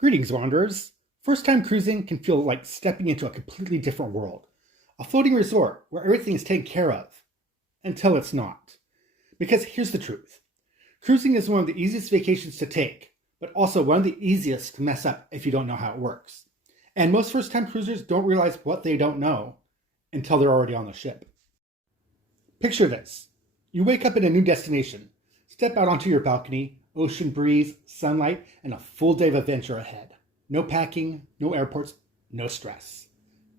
Greetings, wanderers. First-time cruising can feel like stepping into a completely different world. A floating resort where everything is taken care of. Until it's not. Because here's the truth. Cruising is one of the easiest vacations to take, but also one of the easiest to mess up if you don't know how it works. And most first-time cruisers don't realize what they don't know until they're already on the ship. Picture this. You wake up in a new destination, step out onto your balcony, ocean breeze, sunlight, and a full day of adventure ahead. No packing, no airports, no stress.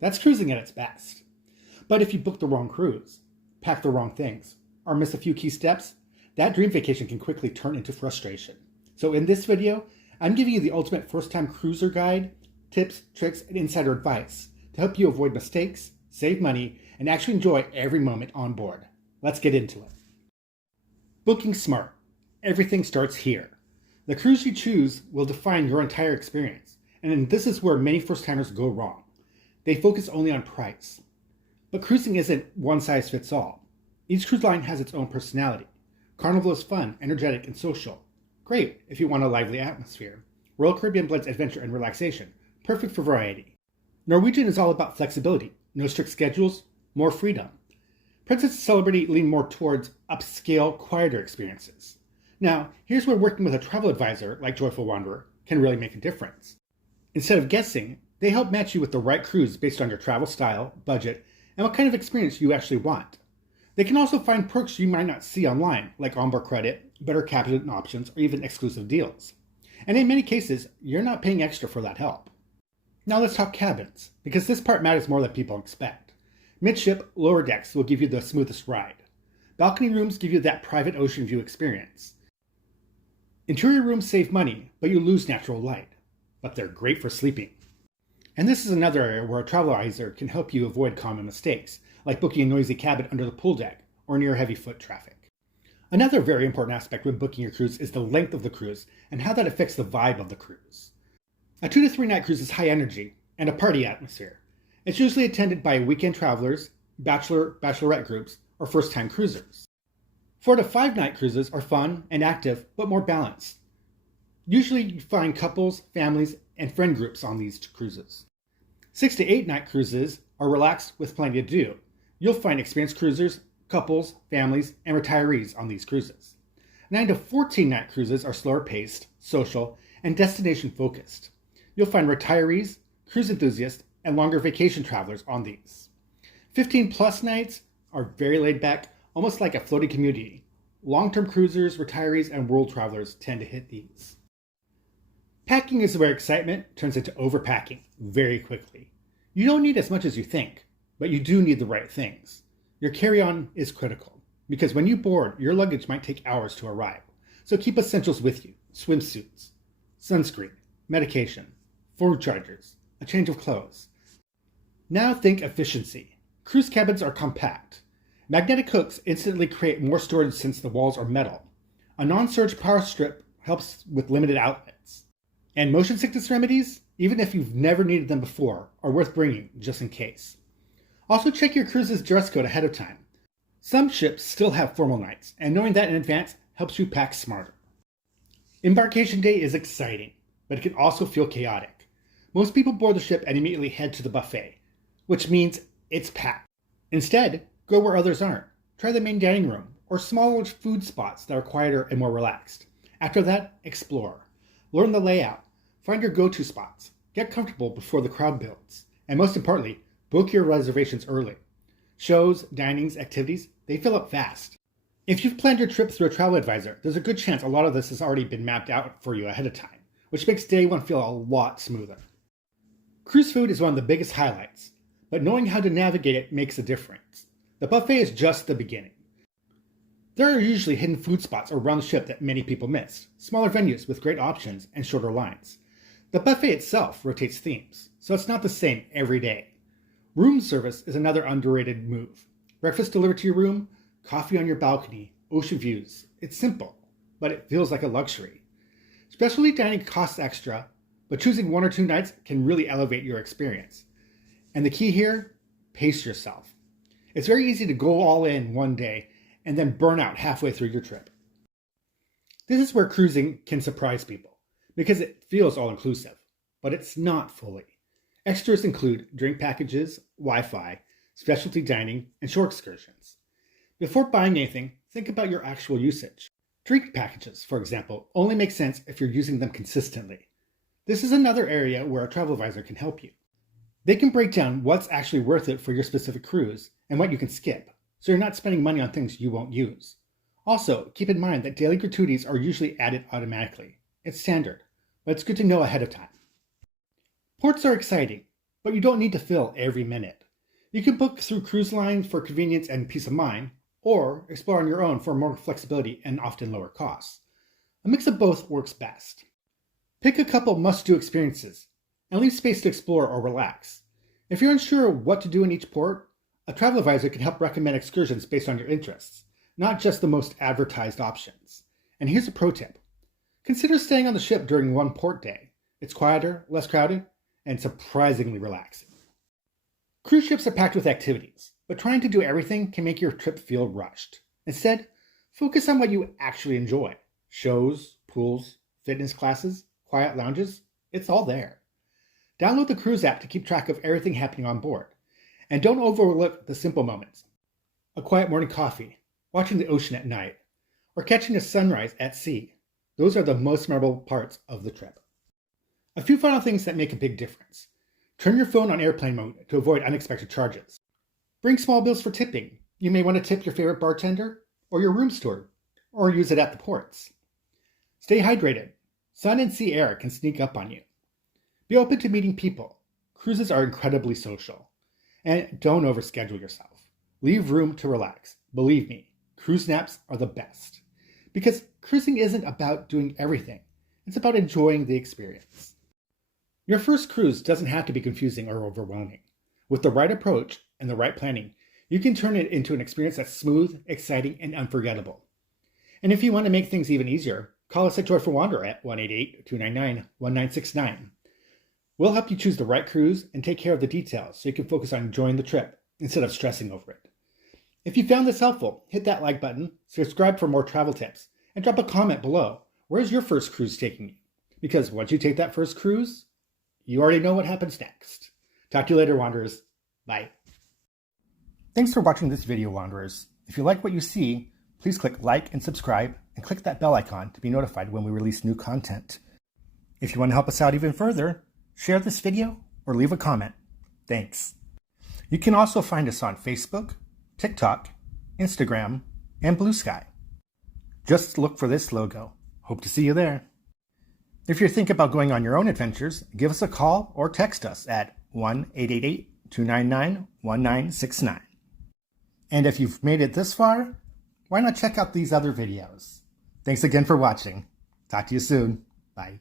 That's cruising at its best. But if you book the wrong cruise, pack the wrong things, or miss a few key steps, that dream vacation can quickly turn into frustration. So in this video, I'm giving you the ultimate first-time cruiser guide, tips, tricks, and insider advice to help you avoid mistakes, save money, and actually enjoy every moment on board. Let's get into it. Booking smart. Everything starts here. The cruise you choose will define your entire experience, and this is where many first-timers go wrong. They focus only on price. But cruising isn't one size fits all. Each cruise line has its own personality. Carnival is fun, energetic, and social. Great if you want a lively atmosphere. Royal Caribbean blends adventure and relaxation, perfect for variety. Norwegian is all about flexibility, no strict schedules, more freedom. Princess Celebrity lean more towards upscale, quieter experiences. Now, here's where working with a travel advisor like Joyful Wanderer can really make a difference. Instead of guessing, they help match you with the right cruise based on your travel style, budget, and what kind of experience you actually want. They can also find perks you might not see online, like onboard credit, better cabin options, or even exclusive deals. And in many cases, you're not paying extra for that help. Now let's talk cabins, because this part matters more than people expect. Midship, lower decks will give you the smoothest ride. Balcony rooms give you that private ocean view experience. Interior rooms save money, but you lose natural light. But they're great for sleeping. And this is another area where a travel advisor can help you avoid common mistakes, like booking a noisy cabin under the pool deck or near heavy foot traffic. Another very important aspect when booking your cruise is the length of the cruise and how that affects the vibe of the cruise. A 2 to 3 night cruise is high energy and a party atmosphere. It's usually attended by weekend travelers, bachelorette groups, or first-time cruisers. 4 to 5 night cruises are fun and active, but more balanced. Usually you find couples, families, and friend groups on these cruises. 6 to 8 night cruises are relaxed with plenty to do. You'll find experienced cruisers, couples, families, and retirees on these cruises. 9 to 14 night cruises are slower paced, social, and destination focused. You'll find retirees, cruise enthusiasts, and longer vacation travelers on these. 15 plus nights are very laid back, almost like a floating community. Long-term cruisers, retirees, and world travelers tend to hit these. Packing is where excitement turns into overpacking very quickly. You don't need as much as you think, but you do need the right things. Your carry-on is critical, because when you board, your luggage might take hours to arrive. So keep essentials with you: swimsuits, sunscreen, medication, phone chargers, a change of clothes. Now think efficiency. Cruise cabins are compact. Magnetic hooks instantly create more storage since the walls are metal. A non-surge power strip helps with limited outlets. And motion sickness remedies, even if you've never needed them before, are worth bringing just in case. Also check your cruise's dress code ahead of time. Some ships still have formal nights, and knowing that in advance helps you pack smarter. Embarkation day is exciting, but it can also feel chaotic. Most people board the ship and immediately head to the buffet, which means it's packed. Instead, go where others aren't. Try the main dining room or smaller food spots that are quieter and more relaxed. After that, explore. Learn the layout. Find your go-to spots. Get comfortable before the crowd builds. And most importantly, book your reservations early. Shows, dinings, activities, they fill up fast. If you've planned your trip through a travel advisor, there's a good chance a lot of this has already been mapped out for you ahead of time, which makes day one feel a lot smoother. Cruise food is one of the biggest highlights, but knowing how to navigate it makes a difference. The buffet is just the beginning. There are usually hidden food spots around the ship that many people miss, smaller venues with great options and shorter lines. The buffet itself rotates themes, so it's not the same every day. Room service is another underrated move. Breakfast delivered to your room, coffee on your balcony, ocean views. It's simple, but it feels like a luxury. Specialty dining costs extra, but choosing 1 or 2 nights can really elevate your experience. And the key here, pace yourself. It's very easy to go all in one day and then burn out halfway through your trip. This is where cruising can surprise people, because it feels all-inclusive. but it's not fully. Extras include drink packages, Wi-Fi, specialty dining, and shore excursions. Before buying anything, think about your actual usage. Drink packages, for example, only make sense if you're using them consistently. This is another area where a travel advisor can help you. They can break down what's actually worth it for your specific cruise and what you can skip, so you're not spending money on things you won't use. Also, keep in mind that daily gratuities are usually added automatically. It's standard, but it's good to know ahead of time. Ports are exciting, but you don't need to fill every minute. You can book through cruise lines for convenience and peace of mind, or explore on your own for more flexibility and often lower costs. A mix of both works best. Pick a couple must-do experiences, and leave space to explore or relax. If you're unsure what to do in each port, a travel advisor can help recommend excursions based on your interests, not just the most advertised options. And here's a pro tip. Consider staying on the ship during one port day. It's quieter, less crowded, and surprisingly relaxing. Cruise ships are packed with activities, but trying to do everything can make your trip feel rushed. Instead, focus on what you actually enjoy. Shows, pools, fitness classes, quiet lounges, it's all there. Download the cruise app to keep track of everything happening on board. And don't overlook the simple moments. A quiet morning coffee, watching the ocean at night, or catching a sunrise at sea. Those are the most memorable parts of the trip. A few final things that make a big difference. Turn your phone on airplane mode to avoid unexpected charges. Bring small bills for tipping. You may want to tip your favorite bartender or your room steward, or use it at the ports. Stay hydrated. Sun and sea air can sneak up on you. Be open to meeting people. Cruises are incredibly social. And don't overschedule yourself. Leave room to relax. Believe me, cruise naps are the best. Because cruising isn't about doing everything. It's about enjoying the experience. Your first cruise doesn't have to be confusing or overwhelming. With the right approach and the right planning, you can turn it into an experience that's smooth, exciting, and unforgettable. And if you want to make things even easier, call us at Joyful Wanderer at 1-888-299-1969. We'll help you choose the right cruise and take care of the details so you can focus on enjoying the trip instead of stressing over it. If you found this helpful, hit that like button, subscribe for more travel tips, and drop a comment below. Where's your first cruise taking you? Because once you take that first cruise, you already know what happens next. Talk to you later, Wanderers. Bye. Thanks for watching this video, Wanderers. If you like what you see, please click like and subscribe, and click that bell icon to be notified when we release new content. If you want to help us out even further, share this video or leave a comment. Thanks. You can also find us on Facebook, TikTok, Instagram, and Blue Sky. Just look for this logo. Hope to see you there. If you're thinking about going on your own adventures, give us a call or text us at 1-888-299-1969. And if you've made it this far, why not check out these other videos? Thanks again for watching. Talk to you soon. Bye.